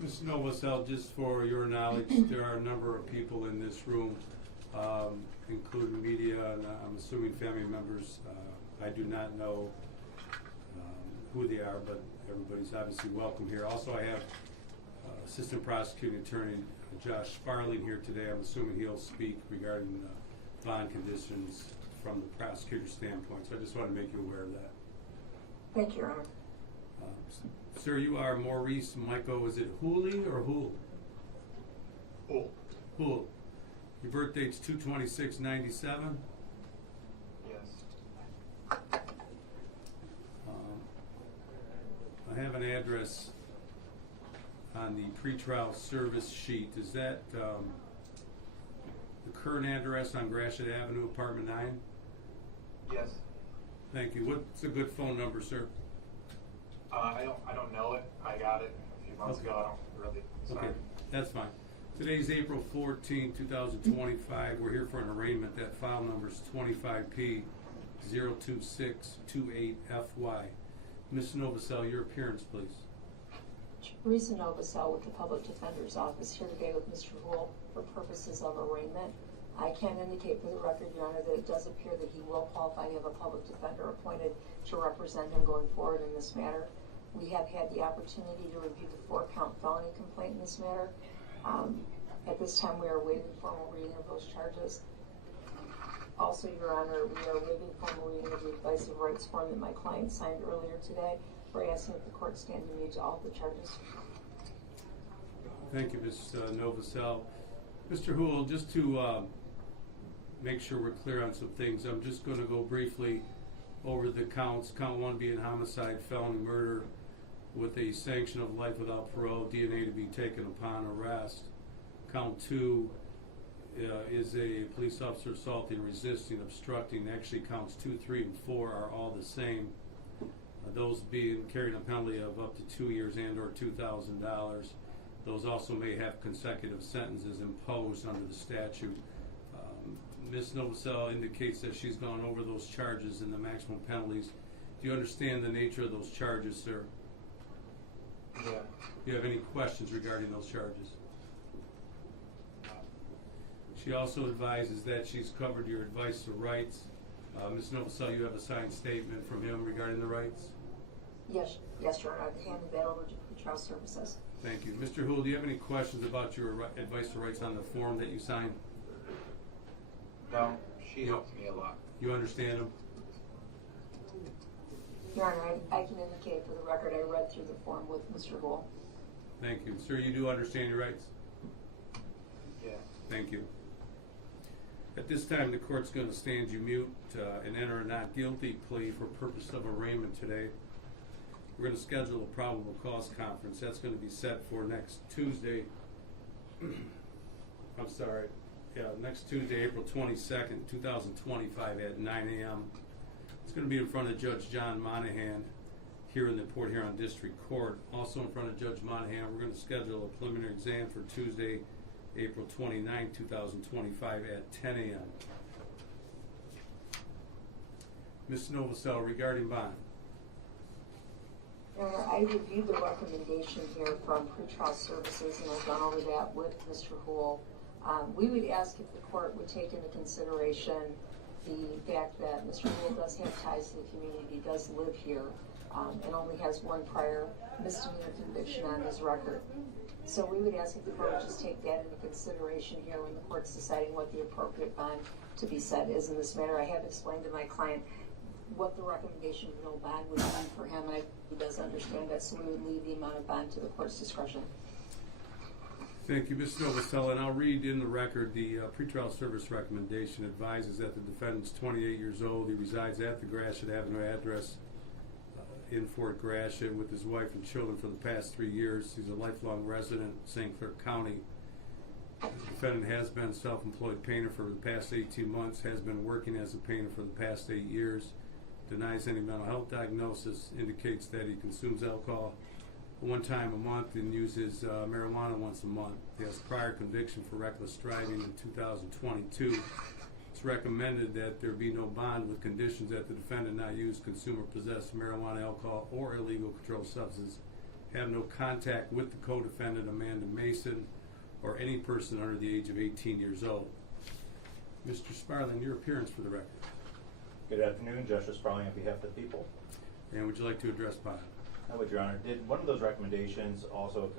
Ms. Novosel, just for your knowledge, there are a number of people in this room, including media, and I'm assuming family members. I do not know who they are, but everybody's obviously welcome here. Also, I have Assistant Prosecuting Attorney Josh Sparling here today. I'm assuming he'll speak regarding bond conditions from the prosecutor's standpoint. So I just want to make you aware of that. Thank you, Your Honor. Sir, you are Maurice Michael, is it Houle or Houle? Houle. Houle. Your birth date's 2/26/97? Yes. I have an address on the pretrial service sheet. Is that the current address on Gratiot Avenue, apartment 9? Yes. Thank you. What's a good phone number, sir? I don't know it. I got it a few months ago. I don't really. Sorry. Okay, that's fine. Today's April 14, 2025. We're here for an arraignment. That file number is 25P 02628FY. Ms. Novosel, your appearance, please. Teresa Novosel with the Public Defender's Office here today with Mr. Houle for purposes of arraignment. I can indicate for the record, Your Honor, that it does appear that he will qualify to have a public defender appointed to represent him going forward in this matter. We have had the opportunity to review the 4-count felony complaint in this matter. At this time, we are waiting formal reading of those charges. Also, Your Honor, we are waiting formal reading of the advice of rights form that my client signed earlier today. We're asking that the court stand immune to all the charges. Thank you, Ms. Novosel. Mr. Houle, just to make sure we're clear on some things, I'm just going to go briefly over the counts. Count 1 being homicide, felony murder with a sanction of life without parole, DNA to be taken upon arrest. Count 2 is a police officer assaulting, resisting, obstructing. Actually, counts 2, 3, and 4 are all the same. Those being carrying a penalty of up to 2 years and or $2,000. Those also may have consecutive sentences imposed under the statute. Ms. Novosel indicates that she's gone over those charges and the maximum penalties. Do you understand the nature of those charges, sir? Yeah. Do you have any questions regarding those charges? She also advises that she's covered your advice to rights. Ms. Novosel, you have a signed statement from him regarding the rights? Yes, Your Honor. I've handed that over to trial services. Thank you. Mr. Houle, do you have any questions about your advice to rights on the form that you signed? No, she helps me a lot. You understand them? Your Honor, I can indicate for the record I read through the form with Mr. Houle. Thank you. Sir, you do understand your rights? Yeah. Thank you. At this time, the court's going to stand you mute and enter a not guilty plea for purpose of arraignment today. We're going to schedule a probable cause conference. That's going to be set for next Tuesday. I'm sorry. Yeah, next Tuesday, April 22nd, 2025 at 9 a.m. It's going to be in front of Judge John Monahan here in the Port Huron District Court. Also in front of Judge Monahan, we're going to schedule a preliminary exam for Tuesday, April 29th, 2025 at 10 a.m. Ms. Novosel, regarding bond. I reviewed the recommendation here from pretrial services, and I've gone over that with Mr. Houle. We would ask if the court would take into consideration the fact that Mr. Houle does have ties to the community, does live here, and only has one prior misdemeanor conviction on his record. So we would ask if the court would just take that into consideration here when the court's deciding what the appropriate bond to be set is in this matter. I have explained to my client what the recommendation of no bond would be for him, and he does understand that, so we would leave the amount of bond to the court's discretion. Thank you, Ms. Novosel, and I'll read in the record the pretrial service recommendation advises that the defendant's 28 years old. He resides at the Gratiot Avenue address in Fort Gratiot with his wife and children for the past 3 years. He's a lifelong resident of St. Clair County. The defendant has been a self-employed painter for the past 18 months, has been working as a painter for the past 8 years, denies any mental health diagnosis, indicates that he consumes alcohol one time a month and uses marijuana once a month. He has prior conviction for reckless driving in 2022. It's recommended that there be no bond with conditions that the defendant not use, consume, or possess marijuana, alcohol, or illegal controlled substance have no contact with the co-defendant Amanda Maison or any person under the age of 18 years old. Mr. Sparling, your appearance for the record. Good afternoon, Joshua Sparling on behalf of the people. And would you like to address bond? I would, Your Honor. Did one of those recommendations also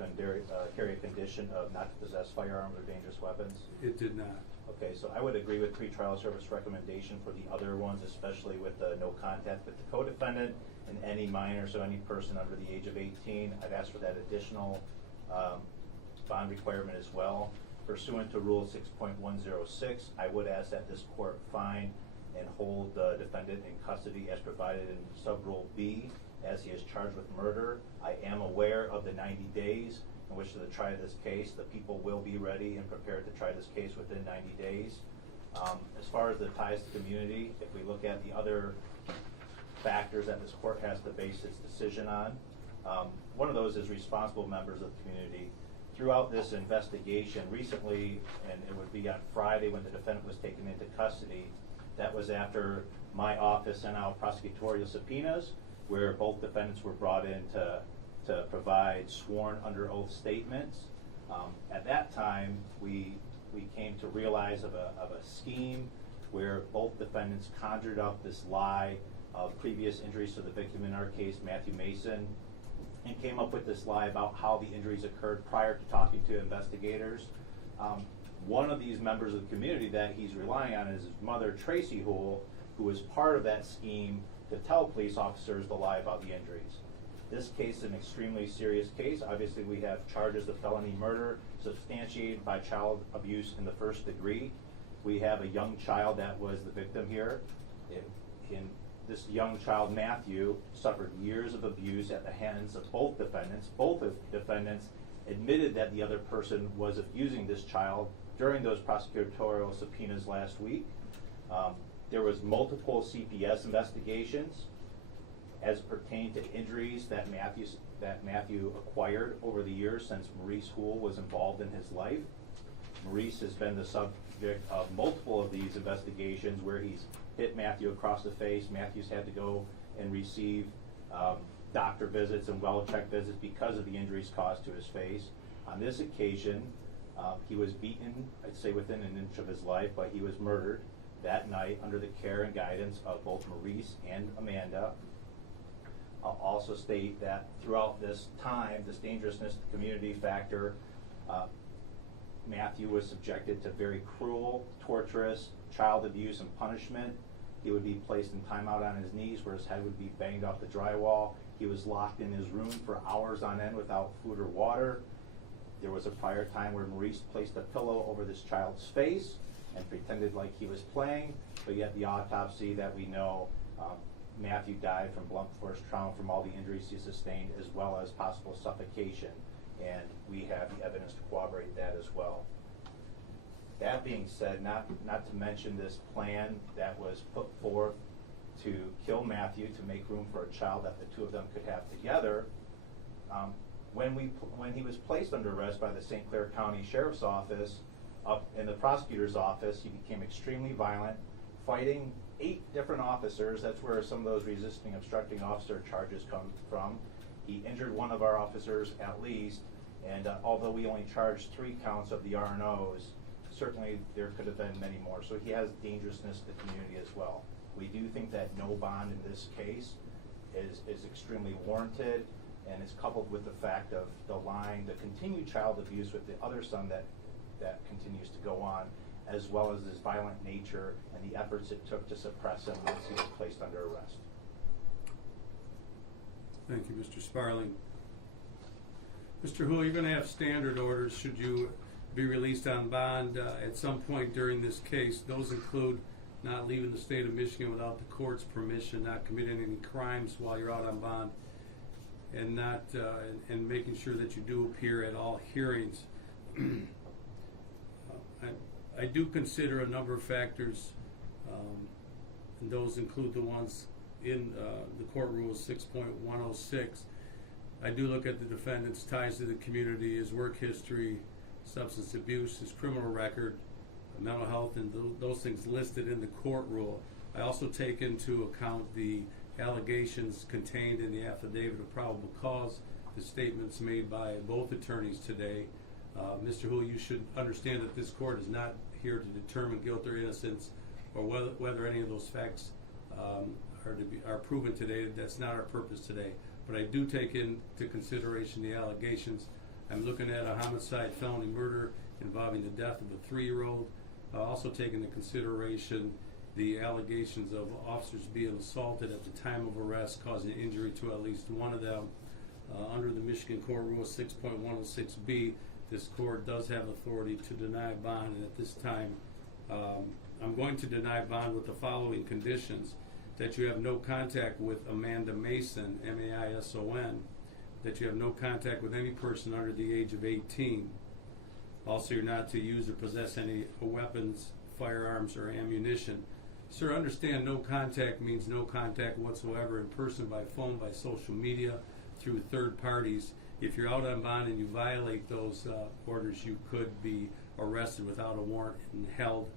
carry a condition of not to possess firearms or dangerous weapons? It did not. Okay, so I would agree with pretrial service recommendation for the other ones, especially with the no contact with the co-defendant and any minor, so any person under the age of 18. I'd ask for that additional bond requirement as well. Pursuant to Rule 6.106, I would ask that this court find and hold the defendant in custody as provided in Sub-Rule B, as he is charged with murder. I am aware of the 90 days in which to try this case. The people will be ready and prepared to try this case within 90 days. As far as the ties to community, if we look at the other factors that this court has to base its decision on, one of those is responsible members of the community. Throughout this investigation recently, and it would be on Friday when the defendant was taken into custody, that was after my office sent out prosecutorial subpoenas where both defendants were brought in to provide sworn under oath statements. At that time, we came to realize of a scheme where both defendants conjured up this lie of previous injuries to the victim, in our case, Matthew Maison, and came up with this lie about how the injuries occurred prior to talking to investigators. One of these members of the community that he's relying on is his mother, Tracy Houle, who was part of that scheme to tell police officers the lie about the injuries. This case is an extremely serious case. Obviously, we have charges of felony murder substantiated by child abuse in the first degree. We have a young child that was the victim here. This young child, Matthew, suffered years of abuse at the hands of both defendants. Both of defendants admitted that the other person was abusing this child during those prosecutorial subpoenas last week. There was multiple CPS investigations as pertained to injuries that Matthew acquired over the years since Maurice Houle was involved in his life. Maurice has been the subject of multiple of these investigations where he's hit Matthew across the face. Matthew's had to go and receive doctor visits and well-check visits because of the injuries caused to his face. On this occasion, he was beaten, I'd say within an inch of his life, but he was murdered that night under the care and guidance of both Maurice and Amanda. I'll also state that throughout this time, this dangerousness to the community factor, Matthew was subjected to very cruel, torturous child abuse and punishment. He would be placed in timeout on his knees where his head would be banged off the drywall. He was locked in his room for hours on end without food or water. There was a prior time where Maurice placed a pillow over this child's face and pretended like he was playing, but yet the autopsy that we know, Matthew died from blunt force trauma from all the injuries he sustained, as well as possible suffocation, and we have the evidence to corroborate that as well. That being said, not to mention this plan that was put forth to kill Matthew to make room for a child that the two of them could have together. When he was placed under arrest by the St. Clair County Sheriff's Office, up in the prosecutor's office, he became extremely violent, fighting 8 different officers. That's where some of those resisting obstructing officer charges come from. He injured one of our officers at least, and although we only charged 3 counts of the R&Os, certainly there could have been many more. So he has dangerousness to the community as well. We do think that no bond in this case is extremely warranted, and it's coupled with the fact of the continued child abuse with the other son that continues to go on, as well as his violent nature and the efforts it took to suppress him once he was placed under arrest. Thank you, Mr. Sparling. Mr. Houle, you're going to have standard orders should you be released on bond at some point during this case. Those include not leaving the state of Michigan without the court's permission, not committing any crimes while you're out on bond, and not and making sure that you do appear at all hearings. I do consider a number of factors, and those include the ones in the court rules 6.106. I do look at the defendant's ties to the community, his work history, substance abuse, his criminal record, mental health, and those things listed in the court rule. I also take into account the allegations contained in the affidavit of probable cause the statements made by both attorneys today. Mr. Houle, you should understand that this court is not here to determine guilt or innocence, or whether any of those facts are proven today. That's not our purpose today. But I do take into consideration the allegations. I'm looking at a homicide felony murder involving the death of a 3-year-old. Also take into consideration the allegations of officers being assaulted at the time of arrest, causing injury to at least one of them. Under the Michigan Court Rule 6.106B, this court does have authority to deny bond, and at this time, I'm going to deny bond with the following conditions: that you have no contact with Amanda Maison, M-A-I-S-O-N, that you have no contact with any person under the age of 18. Also, you're not to use or possess any weapons, firearms, or ammunition. Sir, understand no contact means no contact whatsoever in person, by phone, by social media, through third parties. If you're out on bond and you violate those orders, you could be arrested without a warrant and held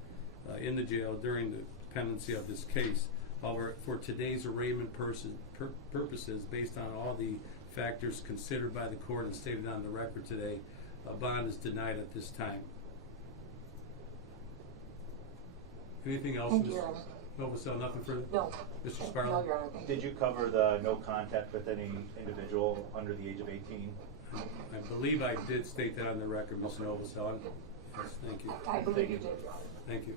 in the jail during the pendency of this case. However, for today's arraignment purposes, based on all the factors considered by the court and stated on the record today, a bond is denied at this time. Anything else, Thank Ms. you, Your Honor. Novosel? Nothing further? No. Mr. No, Sparlow? Your Honor, thank you. Did you cover the no contact with any individual under the age of 18? I believe I did state that on the record, Ms. Novosel. Yes, thank you. I believe you did, Your Honor. Thank you.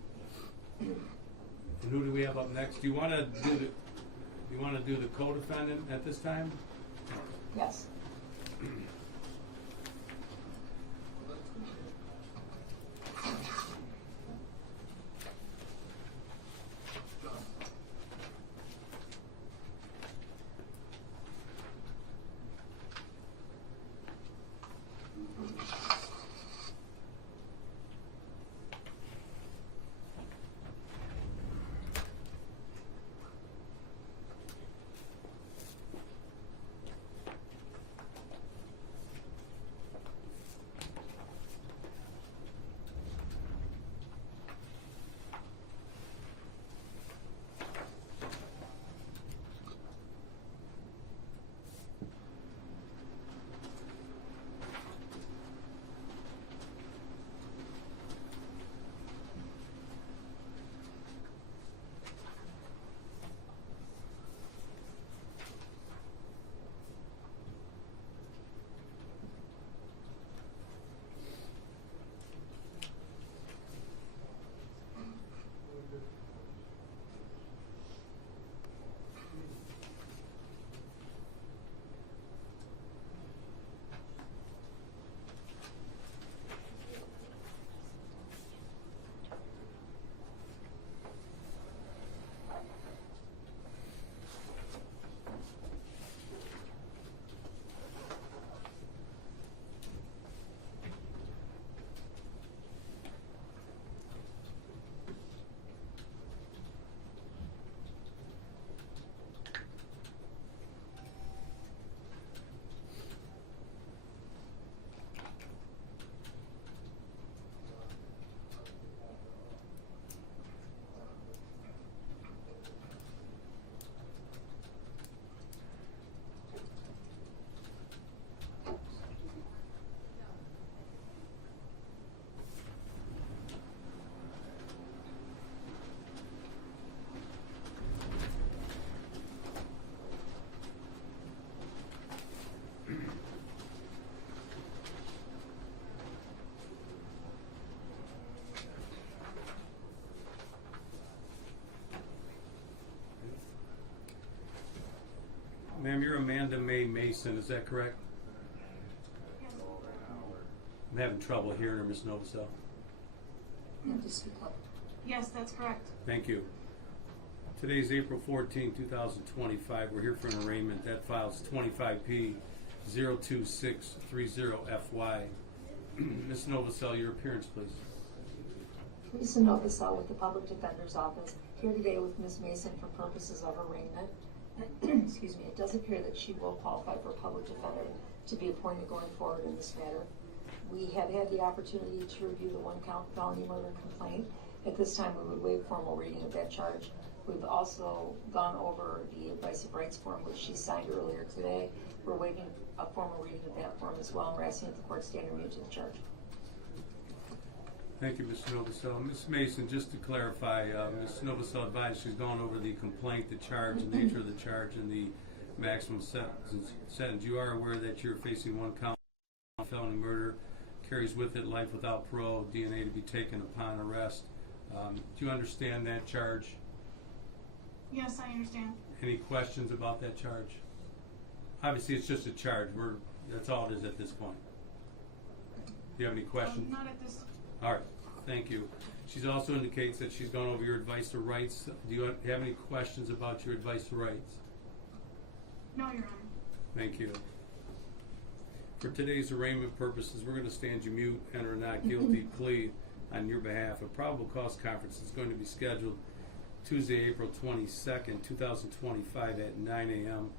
And who do we have up next? Do you want to do the co-defendant at this time? Yes. Ma'am, you're Amanda Mae Mason, is that correct? I'm having trouble hearing her, Ms. Novosel. You have to speak up. Yes, that's correct. Thank you. Today's April 14, 2025. We're here for an arraignment. That file's 25P 02630FY. Ms. Novosel, your appearance, please. Lisa Novosel with the Public Defender's Office, here today with Ms. Mason for purposes of arraignment. Excuse me, it does appear that she will qualify for a public defender to be appointed going forward in this matter. We have had the opportunity to review the one-count felony murder complaint. At this time, we would waive formal reading of that charge. We've also gone over the advice of rights form, which she signed earlier today. We're waiving a formal reading of that form as well, and we're asking that the court stand immune to the charge. Thank you, Mr. Novosel. Ms. Mason, just to clarify, Ms. Novosel advised she's gone over the complaint, the charge, the nature of the charge, and the maximum sentence. You are aware that you're facing one count of felony murder, carries with it life without parole, DNA to be taken upon arrest. Do you understand that charge? Yes, I understand. Any questions about that charge? Obviously, it's just a charge. That's all it is at this point. Do you have any questions? Not at this. All right, thank you. She also indicates that she's gone over your advice to rights. Do you have any questions about your advice to rights? No, Your Honor. Thank you. For today's arraignment purposes, we're going to stand you mute, enter a not guilty plea on your behalf. A probable cause conference is going to be scheduled Tuesday, April 22nd, 2025 at 9 a.m.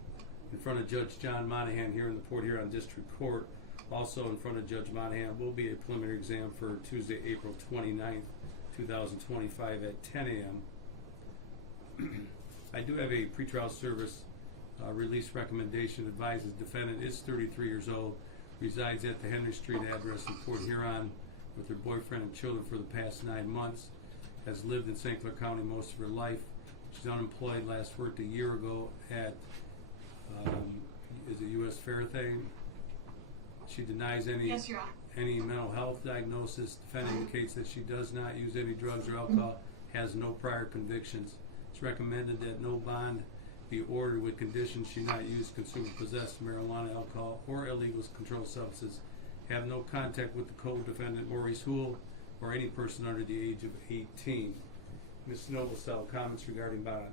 in front of Judge John Monahan here in the Port Huron District Court. Also in front of Judge Monahan will be a preliminary exam for Tuesday, April 29th, 2025 at 10 a.m. I do have a pretrial service release recommendation. Advises defendant is 33 years old, resides at the Henry Street address in Port Huron with her boyfriend and children for the past 9 months, has lived in St. Clair County most of her life. She's unemployed, last worked a year ago at, is it U.S. Fair thing? She denies any Yes, Your Honor. any mental health diagnosis. Defendant indicates that she does not use any drugs or alcohol, has no prior convictions. It's recommended that no bond be ordered with conditions she not use, consume, or possess marijuana, alcohol, or illegal controlled substances, have no contact with the co-defendant Maurice Houle, or any person under the age of 18. Ms. Novosel, comments regarding bond?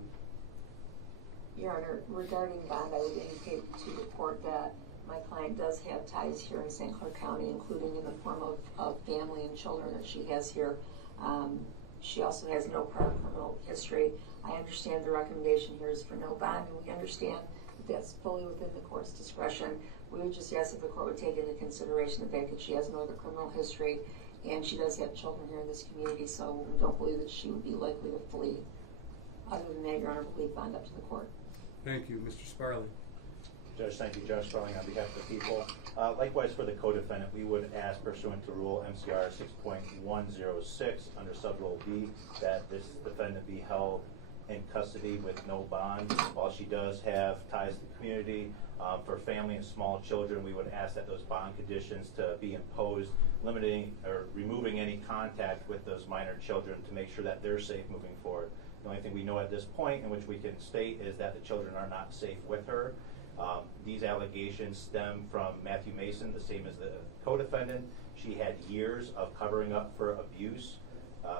Your Honor, regarding bond, I would indicate to the court that my client does have ties here in St. Clair County, including in the form of family and children that she has here. She also has no prior criminal history. I understand the recommendation here is for no bond, and we understand that that's fully within the court's discretion. We would just ask that the court would take into consideration the fact that she has no other criminal history, and she does have children here in this community, so we don't believe that she would be likely to flee. Other than that, Your Honor, we'll leave bond up to the court. Thank you. Mr. Sparley. Judge, thank you. Josh Sparling on behalf of the people. Likewise, for the co-defendant, we would ask, pursuant to Rule MCR 6.106 under Subrule B, that this defendant be held in custody with no bond. While she does have ties to the community, for family and small children, we would ask that those bond conditions to be imposed, limiting or removing any contact with those minor children to make sure that they're safe moving forward. The only thing we know at this point in which we can state is that the children are not safe with her. These allegations stem from Matthew Maison, the same as the co-defendant. She had years of covering up for abuse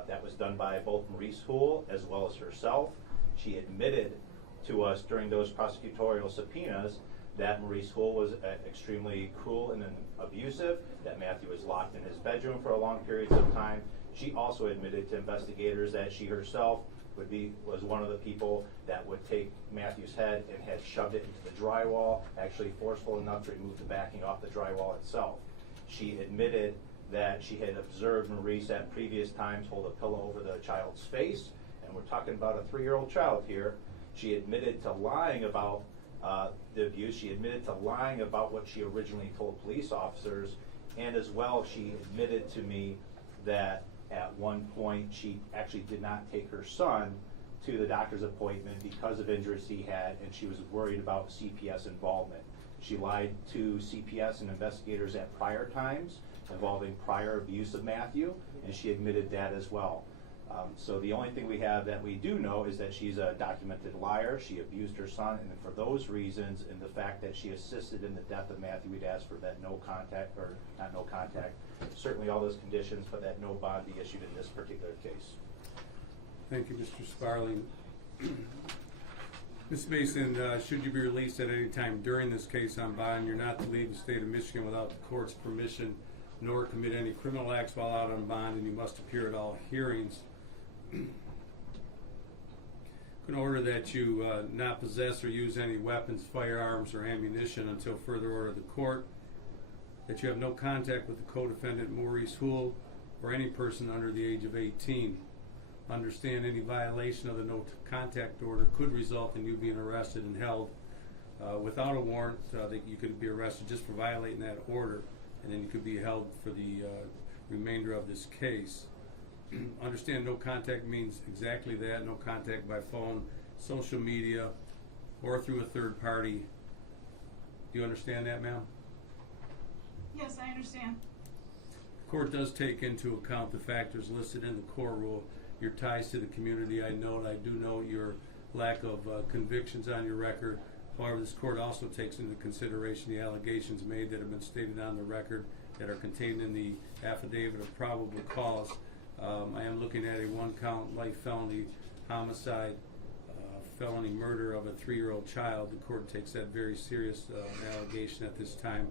that was done by both Maurice Houle as well as herself. She admitted to us during those prosecutorial subpoenas that Maurice Houle was extremely cruel and abusive, that Matthew was locked in his bedroom for a long period of time. She also admitted to investigators that she herself was one of the people that would take Matthew's head and had shoved it into the drywall, actually forceful enough to remove the backing off the drywall itself. She admitted that she had observed Maurice at previous times hold a pillow over the child's face, and we're talking about a 3-year-old child here. She admitted to lying about the abuse. She admitted to lying about what she originally told police officers, and as well she admitted to me that at one point she actually did not take her son to the doctor's appointment because of injuries he had, and she was worried about CPS involvement. She lied to CPS and investigators at prior times involving prior abuse of Matthew, and she admitted that as well. So the only thing we have that we do know is that she's a documented liar. She abused her son, and for those reasons and the fact that she assisted in the death of Matthew, we'd ask for that no contact, or not no contact, certainly all those conditions, but that no bond be issued in this particular case. Thank you, Mr. Sparling. Ms. Mason, should you be released at any time during this case on bond, you're not to leave the state of Michigan without the court's permission, nor commit any criminal acts while out on bond, and you must appear at all hearings. In order that you not possess or use any weapons, firearms, or ammunition until further order of the court, that you have no contact with the co-defendant Maurice Houle or any person under the age of 18. Understand any violation of the no contact order could result in you being arrested and held without a warrant, that you could be arrested just for violating that order, and then you could be held for the remainder of this case. Understand no contact means exactly that, no contact by phone, social media, or through a third party. Do you understand that, ma'am? Yes, I understand. The court does take into account the factors listed in the court rule, your ties to the community. I do note your lack of convictions on your record. However, this court also takes into consideration the allegations made that have been stated on the record that are contained in the affidavit of probable cause. I am looking at a one-count life felony homicide, felony murder of a 3-year-old child. The court takes that very serious allegation at this time.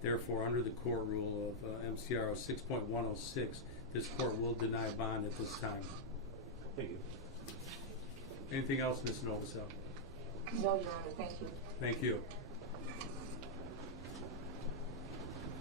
Therefore, under the court rule of MCRO 6.106, this court will deny bond at this time. Thank you. Anything else, Ms. Novosel? No, Your Honor, thank you. Thank you.